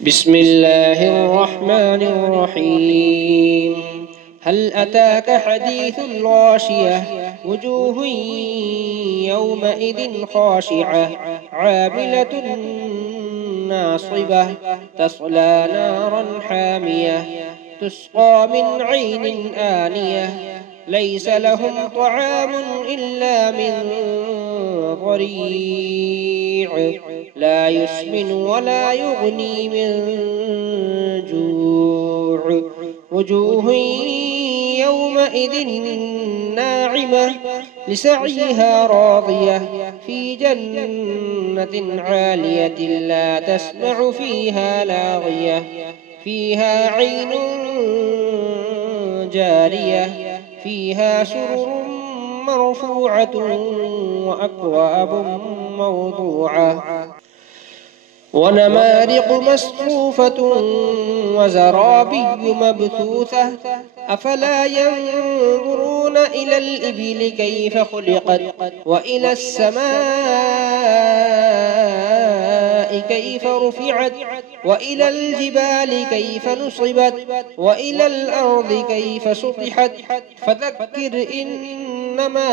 بسم الله الرحمن الرحيم. هل أتاك حديث الغاشية؟ وجوه يومئذ خاشعة عاملة ناصبة تصلى نارا حامية تسقى من عين آنية ليس لهم طعام إلا من ضريع لا يسمن ولا يغني من جوع. وجوه يومئذ ناعمة لسعيها راضية في جنة عالية لا تسمع فيها لاغية فيها عين جارية فيها سرر مرفوعة وأكواب موضوعة ونمارق مصفوفة وزرابي مبثوثة أفلا ينظرون إلى الإبل كيف خلقت وإلى السماء كيف رفعت وإلى الجبال كيف نصبت وإلى الأرض كيف سطحت فذكر إنما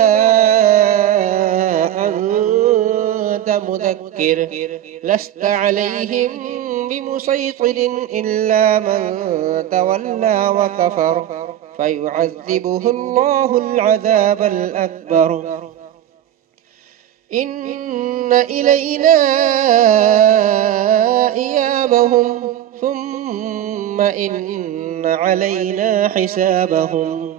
أنت مذكر لست عليهم بمسيطر إلا من تولى وكفر فيعذبه الله العذاب الأكبر. إن إلينا إيابهم ثم إن علينا حسابهم.